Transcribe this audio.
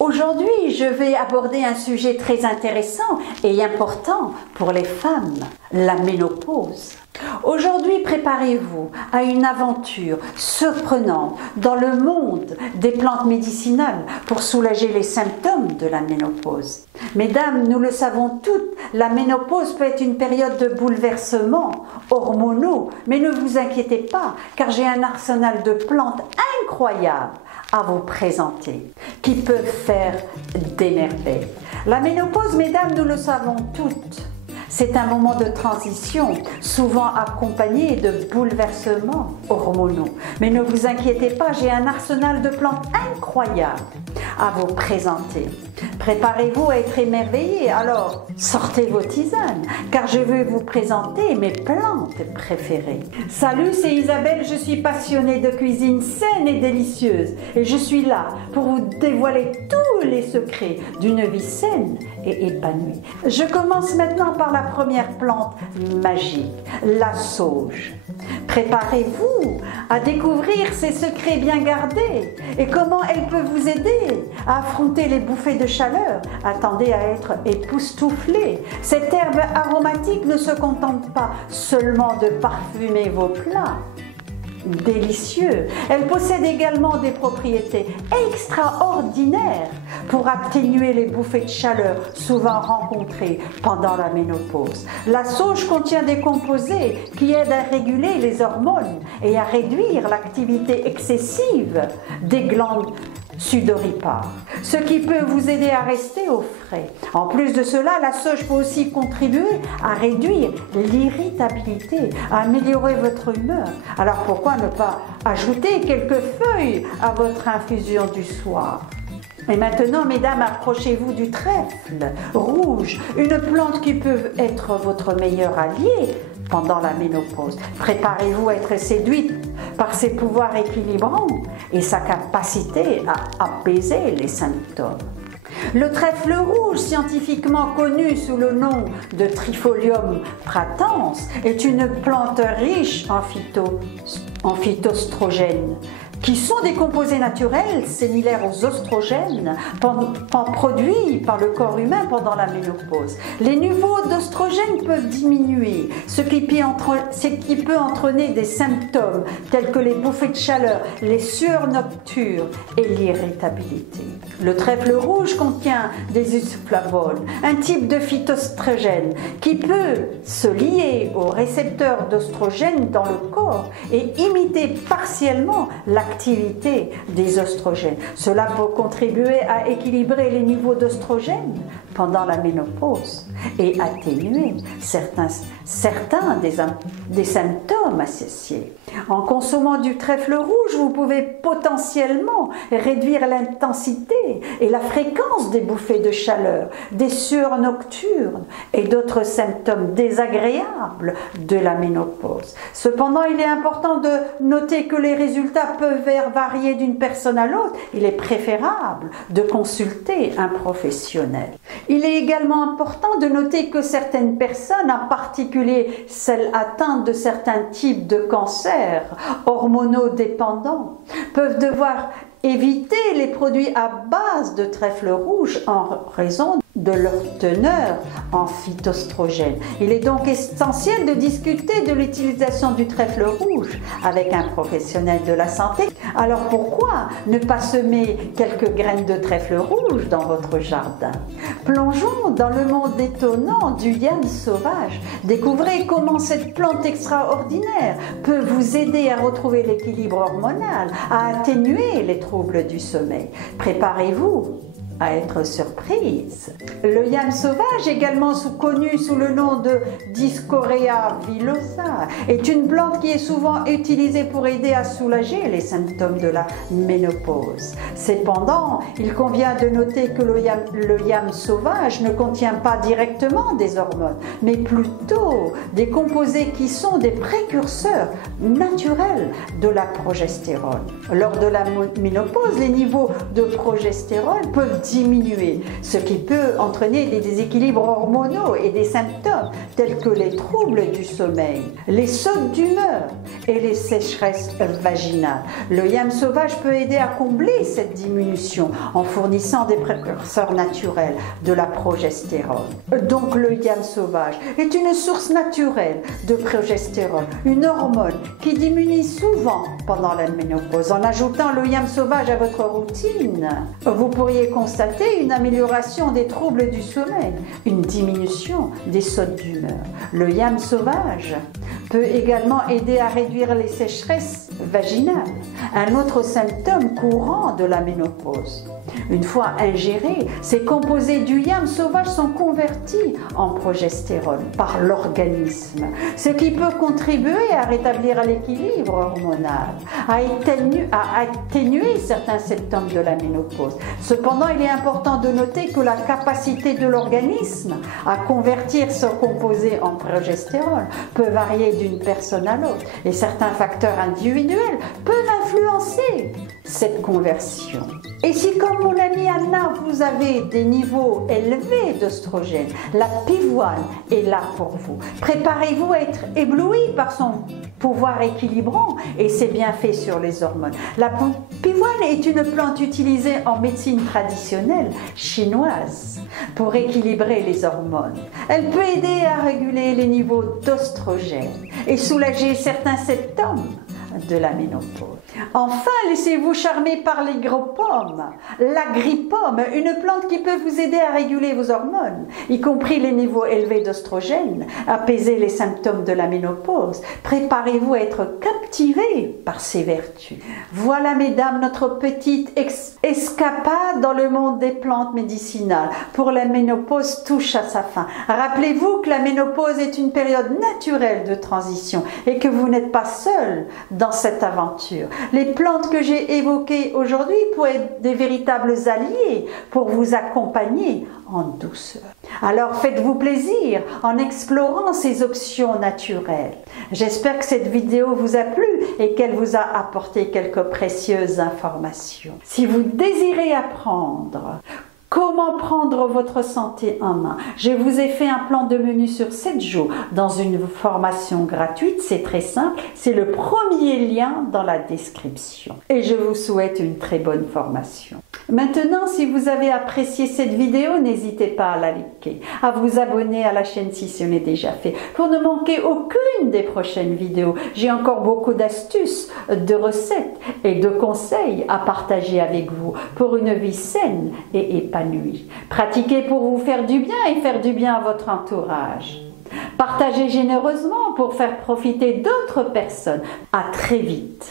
Aujourd'hui, je vais aborder un sujet très intéressant et important pour les femmes, la ménopause. Aujourd'hui, préparez-vous à une aventure surprenante dans le monde des plantes médicinales pour soulager les symptômes de la ménopause. Mesdames, nous le savons toutes, la ménopause peut être une période de bouleversements hormonaux, mais ne vous inquiétez pas, car j'ai un arsenal de plantes incroyables à vous présenter, qui peuvent faire des merveilles. La ménopause, mesdames, nous le savons toutes, c'est un moment de transition, souvent accompagné de bouleversements hormonaux. Mais ne vous inquiétez pas, j'ai un arsenal de plantes incroyables à vous présenter. Préparez-vous à être émerveillés, alors sortez vos tisanes, car je vais vous présenter mes plantes préférées. Salut, c'est Isabelle, je suis passionnée de cuisine saine et délicieuse, et je suis là pour vous dévoiler tous les secrets d'une vie saine et épanouie. Je commence maintenant par la première plante magique, la sauge. Préparez-vous à découvrir ses secrets bien gardés et comment elle peut vous aider à affronter les bouffées de chaleur. Attendez à être époustouflée. Cette herbe aromatique ne se contente pas seulement de parfumer vos plats délicieux. Elle possède également des propriétés extraordinaires pour atténuer les bouffées de chaleur souvent rencontrées pendant la ménopause. La sauge contient des composés qui aident à réguler les hormones et à réduire l'activité excessive des glandes sudoripares, ce qui peut vous aider à rester au frais. En plus de cela, la sauge peut aussi contribuer à réduire l'irritabilité, à améliorer votre humeur. Alors pourquoi ne pas ajouter quelques feuilles à votre infusion du soir? Et maintenant, mesdames, approchez-vous du trèfle rouge, une plante qui peut être votre meilleur allié pendant la ménopause. Préparez-vous à être séduite par ses pouvoirs équilibrants et sa capacité à apaiser les symptômes. Le trèfle rouge, scientifiquement connu sous le nom de Trifolium pratense, est une plante riche en phytoestrogènes, qui sont des composés naturels similaires aux oestrogènes produits par le corps humain pendant la ménopause. Les niveaux d'oestrogènes peuvent diminuer, ce qui peut entraîner des symptômes tels que les bouffées de chaleur, les sueurs nocturnes et l'irritabilité. Le trèfle rouge contient des isoflavones, un type de phytoestrogène qui peut se lier aux récepteurs d'oestrogènes dans le corps et imiter partiellement l'activité des oestrogènes. Cela peut contribuer à équilibrer les niveaux d'oestrogènes pendant la ménopause et atténuer certains des symptômes associés. En consommant du trèfle rouge, vous pouvez potentiellement réduire l'intensité et la fréquence des bouffées de chaleur, des sueurs nocturnes et d'autres symptômes désagréables de la ménopause. Cependant, il est important de noter que les résultats peuvent varier d'une personne à l'autre. Il est préférable de consulter un professionnel. Il est également important de noter que certaines personnes, en particulier celles atteintes de certains types de cancers hormonodépendants, peuvent devoir éviter les produits à base de trèfle rouge en raison de leur teneur en phytoestrogènes. Il est donc essentiel de discuter de l'utilisation du trèfle rouge avec un professionnel de la santé. Alors pourquoi ne pas semer quelques graines de trèfle rouge dans votre jardin? Plongeons dans le monde étonnant du yam sauvage. Découvrez comment cette plante extraordinaire peut vous aider à retrouver l'équilibre hormonal, à atténuer les troubles du sommeil. Préparez-vous à être surprise. Le yam sauvage, également connu sous le nom de Dioscorea villosa, est une plante qui est souvent utilisée pour aider à soulager les symptômes de la ménopause. Cependant, il convient de noter que le yam sauvage ne contient pas directement des hormones, mais plutôt des composés qui sont des précurseurs naturels de la progestérone. Lors de la ménopause, les niveaux de progestérone peuvent diminuer, ce qui peut entraîner des déséquilibres hormonaux et des symptômes tels que les troubles du sommeil, les sautes d'humeur et les sécheresses vaginales. Le yam sauvage peut aider à combler cette diminution en fournissant des précurseurs naturels de la progestérone. Donc le yam sauvage est une source naturelle de progestérone, une hormone qui diminue souvent pendant la ménopause. En ajoutant le yam sauvage à votre routine, vous pourriez constater une amélioration des troubles du sommeil, une diminution des sautes d'humeur. Le yam sauvage peut également aider à réduire les sécheresses vaginales, un autre symptôme courant de la ménopause. Une fois ingérés, ces composés du yam sauvage sont convertis en progestérone par l'organisme, ce qui peut contribuer à rétablir l'équilibre hormonal, à atténuer certains symptômes de la ménopause. Cependant, il est important de noter que la capacité de l'organisme à convertir ce composé en progestérone peut varier d'une personne à l'autre et certains facteurs individuels peuvent influencer cette conversion. Et si, comme mon amie Anna, vous avez des niveaux élevés d'oestrogène, la pivoine est là pour vous. Préparez-vous à être ébloui par son pouvoir équilibrant et ses bienfaits sur les hormones. La pivoine est une plante utilisée en médecine traditionnelle chinoise pour équilibrer les hormones. Elle peut aider à réguler les niveaux d'oestrogène et soulager certains symptômes de la ménopause. Enfin, laissez-vous charmer par l'hygripaume, l'agripomme, une plante qui peut vous aider à réguler vos hormones, y compris les niveaux élevés d'oestrogène, apaiser les symptômes de la ménopause. Préparez-vous à être captivé par ses vertus. Voilà, mesdames, notre petite escapade dans le monde des plantes médicinales pour la ménopause touche à sa fin. Rappelez-vous que la ménopause est une période naturelle de transition et que vous n'êtes pas seul dans cette aventure. Les plantes que j'ai évoquées aujourd'hui pourraient être des véritables alliés pour vous accompagner en douceur. Alors faites-vous plaisir en explorant ces options naturelles. J'espère que cette vidéo vous a plu et qu'elle vous a apporté quelques précieuses informations. Si vous désirez apprendre comment prendre votre santé en main, je vous ai fait un plan de menu sur 7 jours dans une formation gratuite. C'est très simple, c'est le premier lien dans la description. Et je vous souhaite une très bonne formation. Maintenant, si vous avez apprécié cette vidéo, n'hésitez pas à la liker, à vous abonner à la chaîne si ce n'est déjà fait, pour ne manquer aucune des prochaines vidéos. J'ai encore beaucoup d'astuces, de recettes et de conseils à partager avec vous pour une vie saine et épanouie. Pratiquez pour vous faire du bien et faire du bien à votre entourage. Partagez généreusement pour faire profiter d'autres personnes. À très vite.